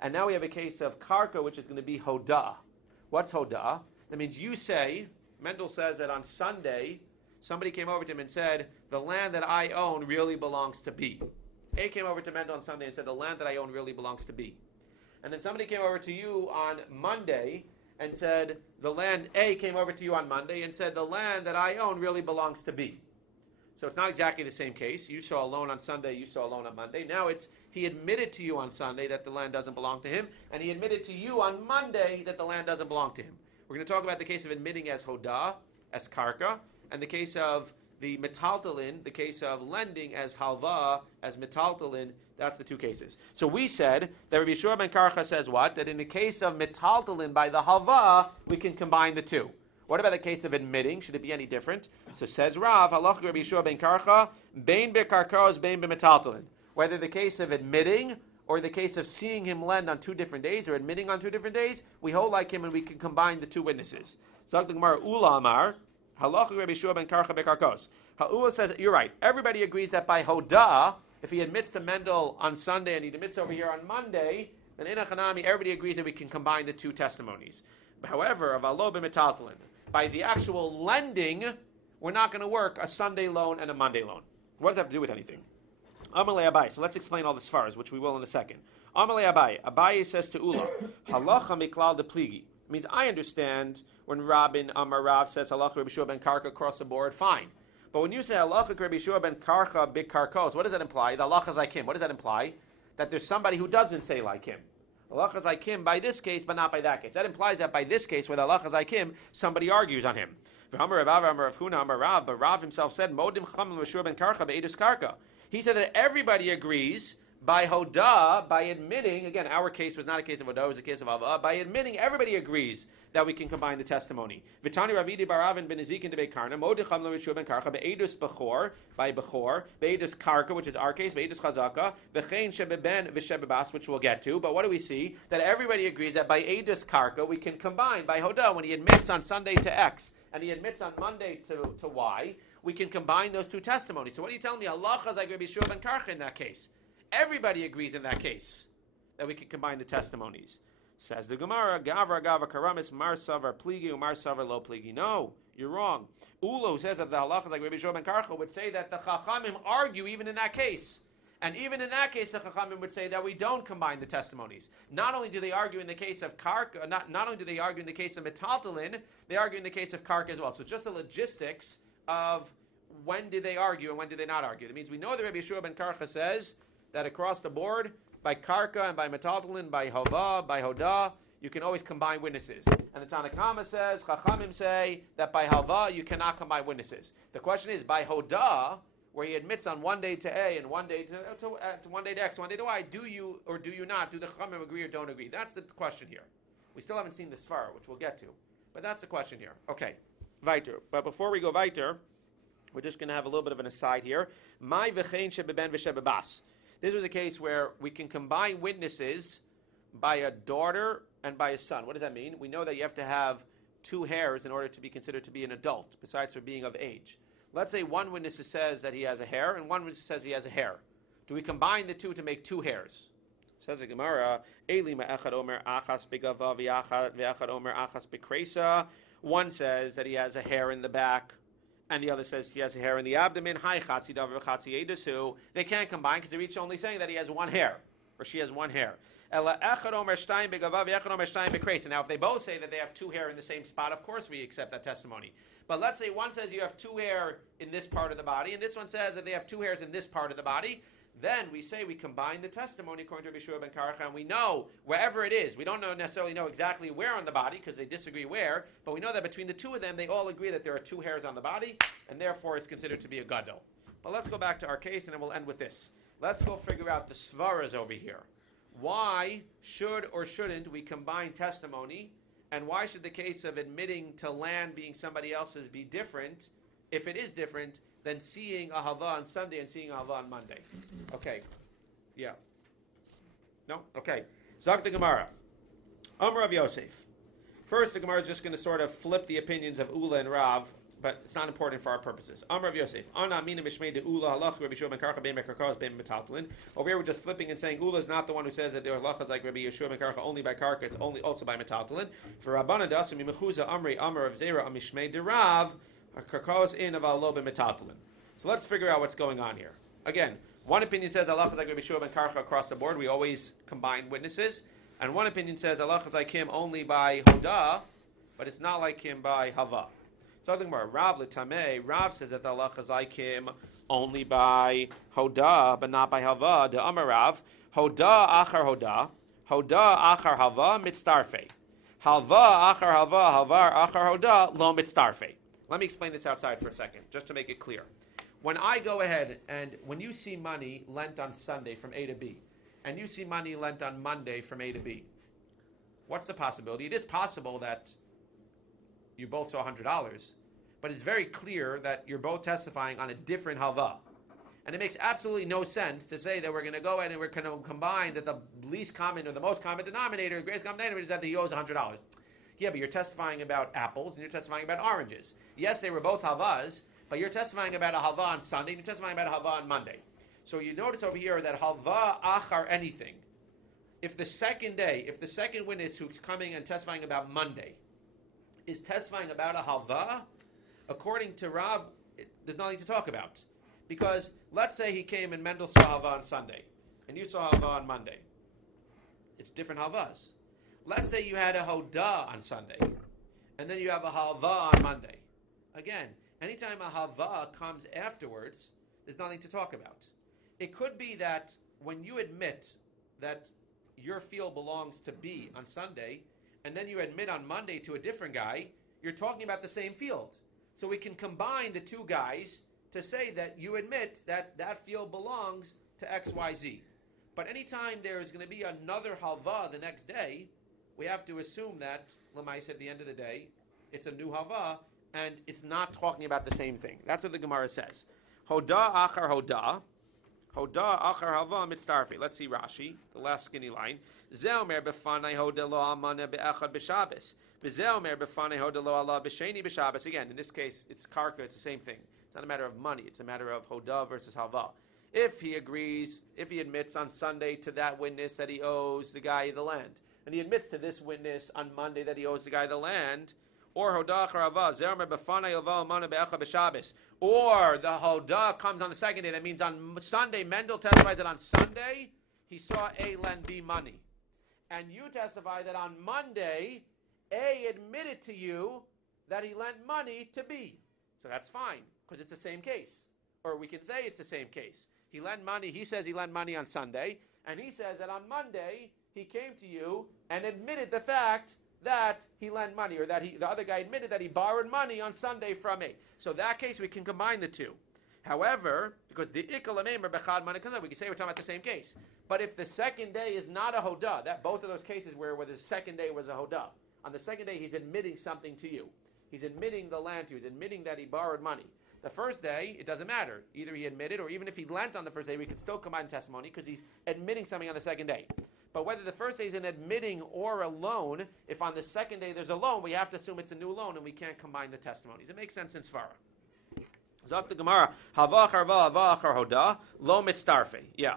And now we have a case of karka, which is going to be hoda. What's hoda? That means you say, Mendel says that on Sunday, somebody came over to him and said, the land that I own really belongs to B. A came over to Mendel on Sunday and said, the land that I own really belongs to B. And then somebody came over to you on Monday and said, the land A came over to you on Monday and said, the land that I own really belongs to B. So it's not exactly the same case. You saw a loan on Sunday, you saw a loan on Monday. Now it's, he admitted to you on Sunday that the land doesn't belong to him, and he admitted to you on Monday that the land doesn't belong to him. We're going to talk about the case of admitting as hoda, as karka, and the case of the metaltalin, the case of lending as halva, as metaltalin. That's the two cases. So we said that Rabbi Yeshua ben Karcha says what? That in the case of metaltalin by the halva, we can combine the two. What about the case of admitting? Should it be any different? So says Rav, halach Rabbi Yeshua ben Karcha, bein bekarkos, bein bemetaltalin. Whether the case of admitting or the case of seeing him lend on 2 different days or admitting on 2 different days, we hold like him and we can combine the 2 witnesses. So the Gemara, Ula Amar, halach Rabbi Yeshua ben Karcha bekarkos. Ha'ula says, you're right. Everybody agrees that by hoda, if he admits to Mendel on Sunday and he admits over here on Monday, then in Achanami, everybody agrees that we can combine the 2 testimonies. However, of alo b'metaltalin, by the actual lending, we're not going to work a Sunday loan and a Monday loan. What does that have to do with anything? Amalei Abai. So let's explain all this fars, which we will in a second. Amalei Abai. Abai says to Ula, halacha miklal de pligi. It means I understand when Rabin Amar Rav says halacha Rabbi Shua ben Karcha across the board, fine. But when you say halacha Rabbi Shua ben Karcha big karkos, what does that imply? The halacha is like him. What does that imply? That there's somebody who doesn't say like him. Halacha is like him by this case, but not by that case. That implies that by this case, where the halacha is like him, somebody argues on him. But Rav himself said, Modim cham Rabbi Shua ben Karcha be'edus karka. He said that everybody agrees by hoda, by admitting, again, our case was not a case of hoda, it was a case of ava, by admitting, everybody agrees that we can combine the testimony. Vitani Ravidi Baravin ben Ezekin de Bekarna, Modicham Lavishua ben Karcha, Be'edus Bechor, by Bechor, Be'edus Karka, which is our case, Be'edus Chazaka, Bechein Shebeben Vishebebas, which we'll get to. But what do we see? That everybody agrees that by Edus Karka, we can combine, by hoda, when he admits on Sunday to X, and he admits on Monday to Y, we can combine those 2 testimonies. So what are you telling me? Allah is like Rabbi Yeshua ben Karcha in that case. Everybody agrees in that case that we can combine the testimonies. Says the Gemara, Gavra Karamis, Mar Savar Pligi, Mar Savar Lo Pligi. No, you're wrong. Ula, who says that the halachas like Rabbi Yeshua ben Karcha, would say that the Chachamim argue even in that case. And even in that case, the Chachamim would say that we don't combine the testimonies. Not only do they argue in the case of Karka, not only do they argue in the case of Metaltalin, they argue in the case of Karka as well. So it's just the logistics of when did they argue and when did they not argue. That means we know that Rabbi Yeshua ben Karcha says that across the board, by Karka and by Metaltalin, by Hova, by Hoda, you can always combine witnesses. And the Tanakhama says, Chachamim say that by Hova you cannot combine witnesses. The question is, by Hoda, where he admits on one day to A and one day to one day to X, one day to Y, do you or do you not? Do the Chachamim agree or don't agree? That's the question here. We still haven't seen the Svara, which we'll get to. But that's the question here. Okay, weiter. But before we go weiter, we're just going to have a little bit of an aside here. My v'chein shebeben v'shebebas. This was a case where we can combine witnesses by a daughter and by a son. What does that mean? We know that you have to have 2 hairs in order to be considered to be an adult, besides for being of age. Let's say one witness says that he has a hair, and one witness says he has a hair. Do we combine the two to make 2 hairs? Says the Gemara, one says that he has a hair in the back, and the other says he has a hair in the abdomen. They can't combine because they're each only saying that he has 1 hair, or she has 1 hair. Now, if they both say that they have 2 hair in the same spot, of course we accept that testimony. But let's say one says you have 2 hair in this part of the body, and this one says that they have 2 hairs in this part of the body. Then we say we combine the testimony according to Rabbi Shua ben Karcha, and we know wherever it is. We don't necessarily know exactly where on the body because they disagree where, but we know that between the 2 of them, they all agree that there are 2 hairs on the body, and therefore it's considered to be a gadol. But let's go back to our case, and then we'll end with this. Let's go figure out the svaras over here. Why should or shouldn't we combine testimony, and why should the case of admitting to land being somebody else's be different, if it is different, than seeing a hava on Sunday and seeing a hava on Monday? Okay. Yeah. No? Okay. Zak the Gemara. Amar of Yosef. First, the Gemara is just going to sort of flip the opinions of Ula and Rav, but it's not important for our purposes. Amar of Yosef. Ana mina mishmei de Ula halach Rabbi Yeshua ben Karcha ben Mekarkos ben metaltalin. Over here we're just flipping and saying Ula is not the one who says that the halacha is like Rabbi Yeshua ben Karcha only by Karka, it's only also by metaltalin. For Rabbanan dasim mimechuza amri amar of Zera amishmei de Rav Karkos in of alo ben metaltalin. So let's figure out what's going on here. Again, one opinion says halacha is like Rabbi Yeshua ben Karcha across the board. We always combine witnesses. And one opinion says halacha is like him only by hoda, but it's not like him by hava. Talking about Rav L'tameh, Rav says that the halacha is like him only by hoda, but not by hava. The Amar Rav, hoda achar hoda achar hava mitztarfei. Hava achar hava, havar achar hoda lo mitztarfei. Let me explain this outside for a second, just to make it clear. When I go ahead and when you see money lent on Sunday from A to B, and you see money lent on Monday from A to B, what's the possibility? It is possible that you both saw $100, but it's very clear that you're both testifying on a different halva. And it makes absolutely no sense to say that we're going to go ahead and we're going to combine that the least common or the most common denominator, the greatest common denominator is that he owes $100. Yeah, but you're testifying about apples and you're testifying about oranges. Yes, they were both halvas, but you're testifying about a halva on Sunday and you're testifying about a halva on Monday. So you notice over here that halva achar anything. If the second witness who's coming and testifying about Monday is testifying about a halva, according to Rav, there's nothing to talk about. Because let's say he came and Mendel saw halva on Sunday, and you saw halva on Monday. It's different halvas. Let's say you had a hoda on Sunday, and then you have a halva on Monday. Again, anytime a halva comes afterwards, there's nothing to talk about. It could be that when you admit that your field belongs to B on Sunday, and then you admit on Monday to a different guy, you're talking about the same field. So we can combine the 2 guys to say that you admit that that field belongs to XYZ. But anytime there is going to be another halva the next day, we have to assume that, Lamais, at the end of the day, it's a new halva, and it's not talking about the same thing. That's what the Gemara says. Hoda achar hoda. Hoda achar halva mitztarfi. Let's see Rashi, the last skinny line. Zeomer befanei hoda lo amana be'echad b'Shabbos. Bezeomer befanei hoda lo Allah b'sheni b'Shabbos. Again, in this case, it's karka, it's the same thing. It's not a matter of money, it's a matter of hoda versus halva. If he admits on Sunday to that witness that he owes the guy the land, and he admits to this witness on Monday that he owes the guy the land, or hoda charava, zeomer befanei hoda amana be'echad b'Shabbos, or the hoda comes on the second day, that means on Sunday, Mendel testifies that on Sunday he saw A lend B money. And you testify that on Monday, A admitted to you that he lent money to B. So that's fine, because it's the same case. Or we can say it's the same case. He says he lent money on Sunday, and he says that on Monday, he came to you and admitted the fact that he lent money, or that the other guy admitted that he borrowed money on Sunday from A. So in that case, we can combine the 2. However, because the ikalamemer bechad manakana, we can say we're talking about the same case. But if the second day is not a hoda, that both of those cases where the second day was a hoda, on the second day he's admitting something to you. He's admitting the land to you. He's admitting that he borrowed money. The first day, it doesn't matter. Either he admitted, or even if he lent on the first day, we can still combine testimony because he's admitting something on the second day. But whether the first day is an admitting or a loan, if on the second day there's a loan, we have to assume it's a new loan and we can't combine the testimonies. It makes sense in Svara. Zok the Gemara, hava charva hava achar hoda lo mitztarfe. Yeah.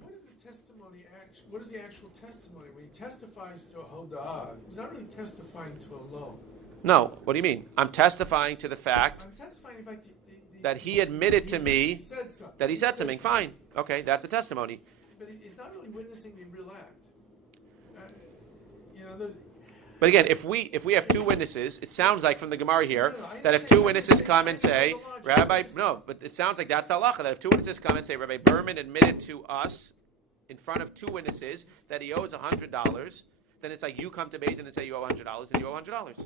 What is the testimony? What is the actual testimony when he testifies to a hoda? He's not really testifying to a loan. No. What do you mean? I'm testifying to the fact I'm testifying in fact that he admitted to me that he said something. Fine. Okay, that's a testimony. But he's not really witnessing the real act. There's. But again, if we have two witnesses, it sounds like from the Gemara here that if two witnesses come and say, Rabbi, no, but it sounds like that's the halacha, that if two witnesses come and say, Rabbi Berman admitted to us in front of two witnesses that he owes $100, then it's like you come to Beis Din and say you owe $100 and you owe $100.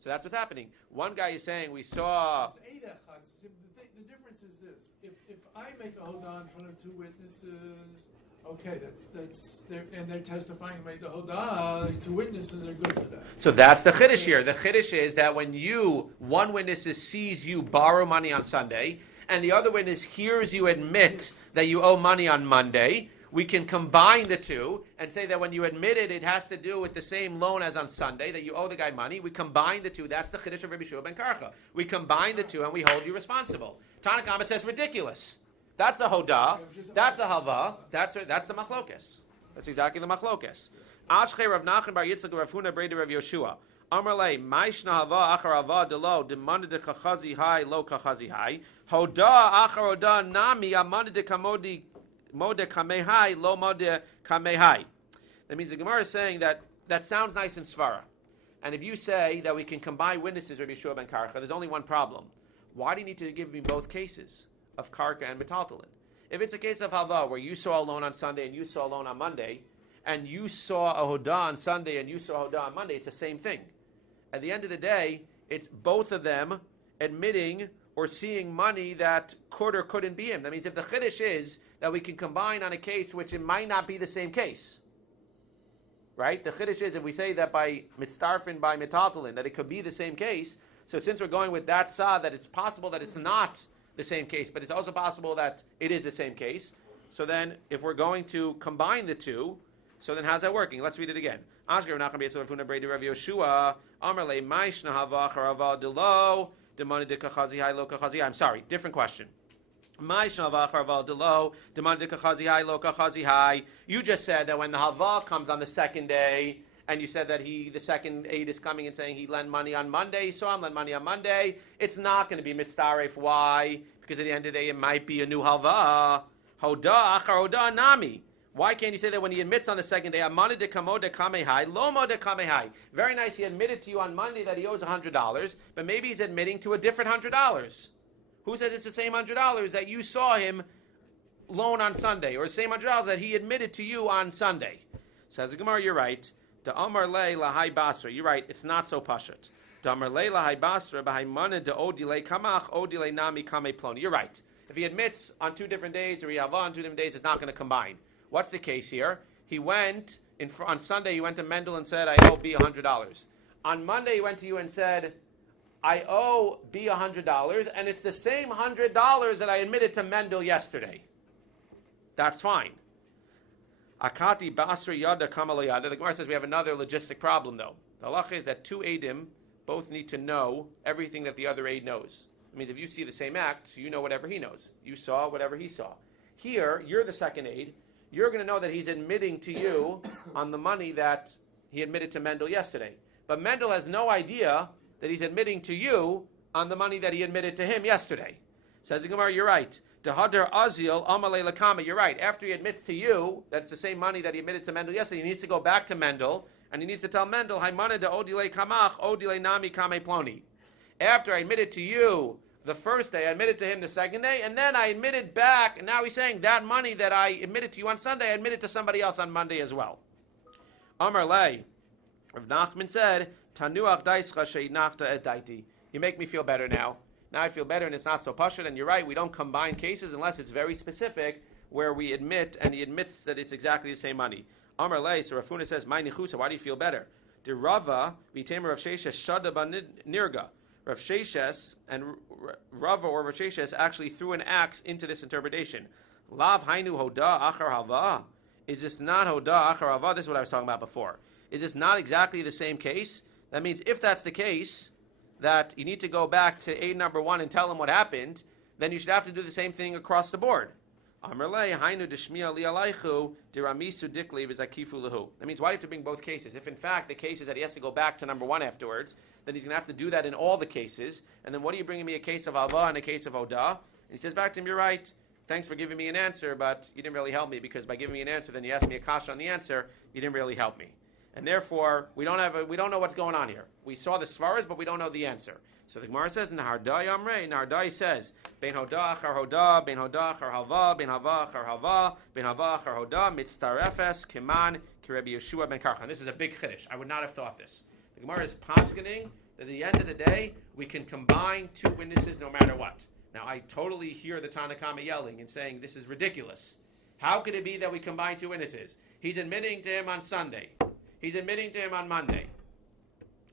So that's what's happening. One guy is saying we saw. The difference is this: if I make a hodah in front of two witnesses, okay, that's and they're testifying and made the hodah. Two witnesses are good for that. So that's the chiddush here. The chiddush is that when one witness sees you borrow money on Sunday, and the other witness hears you admit that you owe money on Monday, we can combine the two and say that when you admitted it has to do with the same loan as on Sunday, that you owe the guy money. We combine the two. That's the chiddush of Rabbi Shua ben Karcha. We combine the two and we hold you responsible. Tanakh says ridiculous. That's a hodah. That's a hava. That's the machlokes. That's exactly the machlokes. Ashchei Rav Nachman bar Yitzchak Rav Huna Breda Rav Yoshua. Amar lei ma'ishna hava achar hava delo demanda de kachazi hai lo kachazi hai hodah achar hodah nami amanda de kamodi. Mode kamehai, lo mode kamehai. That means the Gemara is saying that sounds nice in Svara. And if you say that we can combine witnesses, Rabbi Shua ben Karcha, there's only one problem. Why do you need to give me both cases of Karka and Metaltalin? If it's a case of Hava, where you saw a loan on Sunday and you saw a loan on Monday, and you saw a Hodah on Sunday and you saw a Hodah on Monday, it's the same thing. At the end of the day, it's both of them admitting or seeing money that could or couldn't be him. That means if the chiddush is that we can combine on a case which it might not be the same case, right? The chiddush is if we say that by mitztarfin, by metaltalin, that it could be the same case. So since we're going with that sa, that it's possible that it's not the same case, but it's also possible that it is the same case. So then, if we're going to combine the two, so then how's that working? Let's read it again. I'm sorry, different question. You just said that when the Hava comes on the second day, and you said that the second aid is coming and saying he lent money on Monday, he saw him lend money on Monday, it's not going to be mitzaref. Why? Because at the end of the day, it might be a new Hava. Hoda achar hoda nami. Why can't you say that when he admits on the second day, Amana de kamo de kamehai, lomo de kamehai? Very nice, he admitted to you on Monday that he owes $100, but maybe he's admitting to a different $100. Who says it's the same $100 that you saw him loan on Sunday, or the same $100 that he admitted to you on Sunday? Says the Gemara, you're right. The Amar le lahai basra. You're right. It's not so pashut. The Amar le lahai basra b'hai mana de odile kamach odile nami kame ploni. You're right. If he admits on 2 different days or he have on 2 different days, it's not going to combine. What's the case here? He went on Sunday. He went to Mendel and said, "I owe B $100." On Monday, he went to you and said, "I owe B $100," and it's the same $100 that I admitted to Mendel yesterday. That's fine. Akati basra yada kamala yada. The Gemara says we have another logistic problem, though. The halacha is that 2 edim both need to know everything that the other aid knows. It means if you see the same act, so you know whatever he knows. You saw whatever he saw. Here, you're the second aid. You're going to know that he's admitting to you on the money that he admitted to Mendel yesterday. But Mendel has no idea that he's admitting to you on the money that he admitted to him yesterday. Says the Gemara, you're right. Dehadar azil amalei lakama. You're right. After he admits to you that it's the same money that he admitted to Mendel yesterday, he needs to go back to Mendel and he needs to tell Mendel, Haimana de odile kamach odile nami kame ploni. After I admitted to you the first day, I admitted to him the second day, and then I admitted back, and now he's saying that money that I admitted to you on Sunday, I admitted to somebody else on Monday as well. Amar lei, Rav Nachman said, Tanuach daischa she'inachta et daiti. You make me feel better now. Now I feel better, and it's not so pashut, and you're right, we don't combine cases unless it's very specific, where we admit, and he admits that it's exactly the same money. Amar lei, so Rav Huna says, my nichusa, why do you feel better? De Rava, v'temer Rav Sheshes, shada ba nirga. Rav Sheshes and Rava or Rav Sheshes actually threw an axe into this interpretation. Lav hainu hoda achar hava. is this not hodah achar hava? This is what I was talking about before. Is this not exactly the same case? That means if that's the case, that you need to go back to aid number 1 and tell him what happened, then you should have to do the same thing across the board. That means why do you have to bring both cases? If in fact the case is that he has to go back to number 1 afterwards, then he's going to have to do that in all the cases. And then what are you bringing me, a case of hava and a case of hodah? And he says back to him, you're right. Thanks for giving me an answer, but you didn't really help me, because by giving me an answer, then you asked me a kasha on the answer, you didn't really help me. And therefore, we don't know what's going on here. We saw the svaras, but we don't know the answer. So the Gemara says, Nahardai Amrei, Nahardai says, Bein hodah achar hodah, bein hodah achar hava, bein hava achar hava, bein hava achar hodah, mitztarefes, kiman, ki Rabbi Yeshua ben Karchan. This is a big chiddush. I would not have thought this. The Gemara is paskening that at the end of the day, we can combine 2 witnesses no matter what. Now, I totally hear the Tanakama yelling and saying, this is ridiculous. How could it be that we combine 2 witnesses? He's admitting to him on Sunday. He's admitting to him on Monday.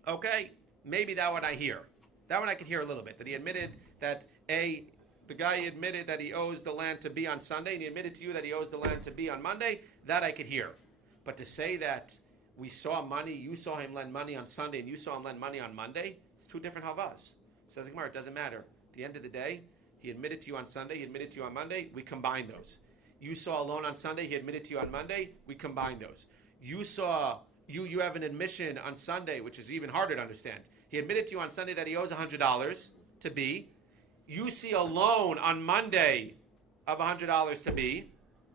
Okay, maybe that one I hear. That one I can hear a little bit. That he admitted that the guy admitted that he owes the land to B on Sunday, and he admitted to you that he owes the land to B on Monday, that I could hear. But to say that we saw money, you saw him lend money on Sunday, and you saw him lend money on Monday, it's 2 different havas. Says the Gemara, it doesn't matter. At the end of the day, he admitted to you on Sunday, he admitted to you on Monday, we combine those. You saw a loan on Sunday, he admitted to you on Monday, we combine those. You have an admission on Sunday, which is even harder to understand. He admitted to you on Sunday that he owes $100 to B. You see a loan on Monday of $100 to B.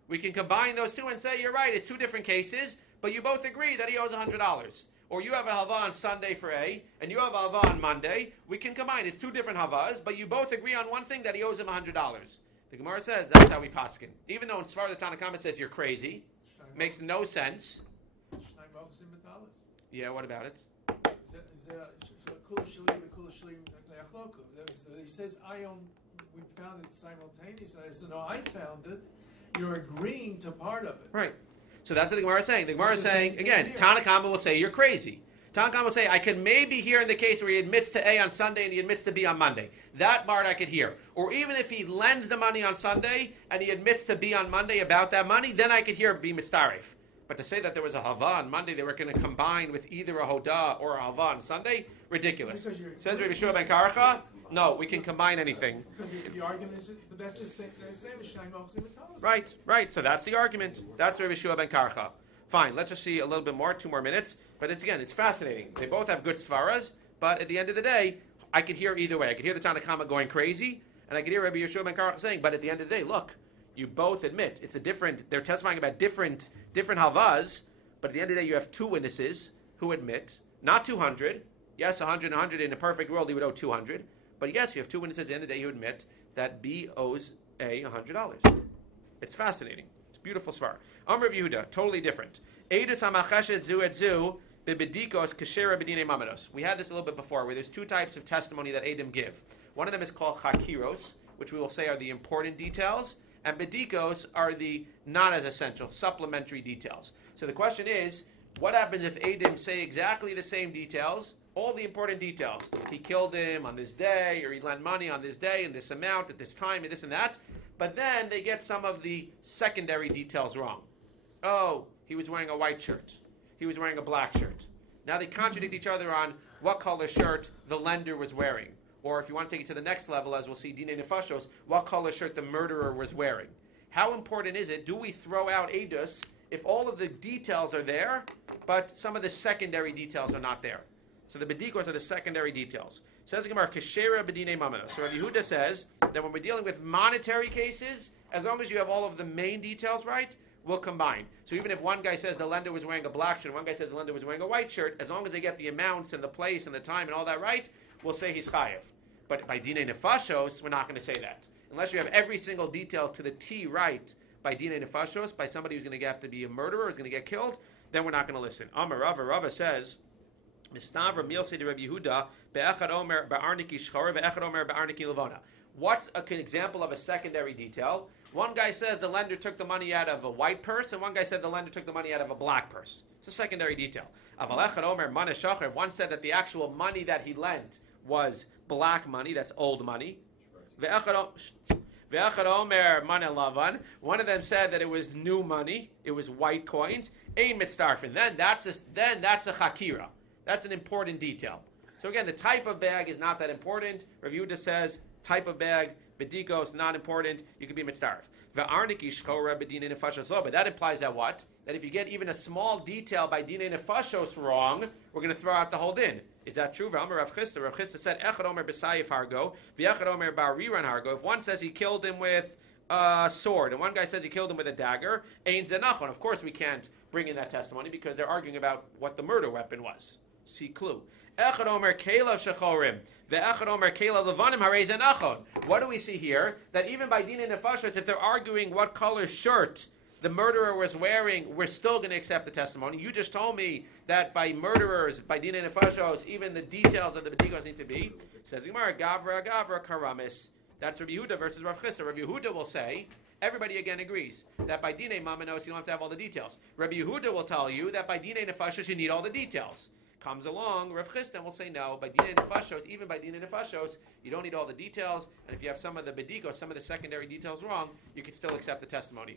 We can combine those 2 and say, you're right, it's 2 different cases, but you both agree that he owes $100. Or you have a hava on Sunday for A, and you have a hava on Monday. We can combine. It's 2 different havas, but you both agree on one thing, that he owes him $100. The Gemara says that's how we paskin. Even though in Svar the Tanakama says you're crazy, makes no sense. Yeah, what about it? He says, we found it simultaneously. I said, no, I found it. You're agreeing to part of it. Right. So that's what the Gemara is saying. The Gemara is saying, again, Tanakama will say, you're crazy. Tanakama will say, I can maybe hear in the case where he admits to A on Sunday and he admits to B on Monday. That part I could hear. Or even if he lends the money on Sunday and he admits to B on Monday about that money, then I could hear B mistarif. But to say that there was a hava on Monday, they were going to combine with either a hodah or a hava on Sunday, ridiculous. Says Rabbi Yeshua ben Karcha, no, we can combine anything. Because the argument is, but that's just saying Right. So that's the argument. That's Rabbi Yeshua ben Karcha. Fine, let's just see a little bit more, 2 more minutes. But it's fascinating. They both have good svaras, but at the end of the day, I could hear either way. I could hear the Tanakama going crazy, and I could hear Rabbi Yeshua ben Karcha saying, but at the end of the day, look, you both admit they're testifying about different havas, but at the end of the day, you have 2 witnesses who admit, not 200. Yes, 100 and 100 in a perfect world, he would owe 200. But yes, you have 2 witnesses at the end of the day who admit that B owes A $100. It's fascinating. It's beautiful svar. Amr Yehuda, totally different. Eidus hamacheshet zu et zu bebedikos kashera bedine mamados. We had this a little bit before, where there's 2 types of testimony that Edim give. One of them is called chakiros, which we will say are the important details, and bedikos are the not as essential, supplementary details. So the question is, what happens if Edim say exactly the same details, all the important details? He killed him on this day, or he lent money on this day, and this amount, at this time, and this and that, but then they get some of the secondary details wrong. Oh, he was wearing a white shirt. He was wearing a black shirt. Now they contradict each other on what color shirt the lender was wearing. Or if you want to take it to the next level, as we'll see, Dinei Nefashos, what color shirt the murderer was wearing. How important is it? Do we throw out Eidus if all of the details are there, but some of the secondary details are not there? So the bedikos are the secondary details. Says the Gemara, Keshera bedinei mamanos. So Rabbi Yehuda says that when we're dealing with monetary cases, as long as you have all of the main details right, we'll combine. So even if one guy says the lender was wearing a black shirt, and one guy says the lender was wearing a white shirt, as long as they get the amounts and the place and the time and all that right, we'll say he's chayev. But by Dinei Nefashos, we're not going to say that. Unless you have every single detail to the T right by Dinei Nefashos, by somebody who's going to have to be a murderer, who's going to get killed, then we're not going to listen. Amar Rava says, Mistavra Milse de Rabbi Yehuda, Be'echad Omer Ba'arniki Shchora, Be'echad Omer Ba'arniki Levona. What's an example of a secondary detail? One guy says the lender took the money out of a white purse, and one guy said the lender took the money out of a black purse. It's a secondary detail. Aval Echad Omer Maneh Shacher. One said that the actual money that he lent was black money, that's old money. Ve'echad Ve'echad omer mana lavan. One of them said that it was new money. It was white coins. Ein mitzdarfin. Then that's a chakira. That's an important detail. So again, the type of bag is not that important. Rav Yehuda says type of bag, bedikos, not important. You could be mitzdarf. But that implies that what? That if you get even a small detail by dinei nefashos wrong, we're going to throw out the whole din. Is that true? Rav Chisda said, Echad omer b'sayif hargo, v'echad omer ba'riran hargo. If one says he killed him with a sword, and one guy says he killed him with a dagger, ein zenachon. Of course we can't bring in that testimony because they're arguing about what the murder weapon was. See clue. Echad omer kelav shechorim, ve'echad omer kelav levanim harei zenachon. What do we see here? That even by dinei nefashos, if they're arguing what color shirt the murderer was wearing, we're still going to accept the testimony. You just told me that by murderers, by dinei nefashos, even the details of the bedikos need to be. Says Gemara, gavra karamis. That's Rabbi Yehuda versus Rav Chisda. Rabbi Yehuda will say, everybody again agrees that by dinei mamanos you don't have to have all the details. Rabbi Yehuda will tell you that by dinei nefashos you need all the details. Comes along, Rav Chisda will say no, by dinei nefashos, even by dinei nefashos, you don't need all the details, and if you have some of the bedikos, some of the secondary details wrong, you can still accept the testimony.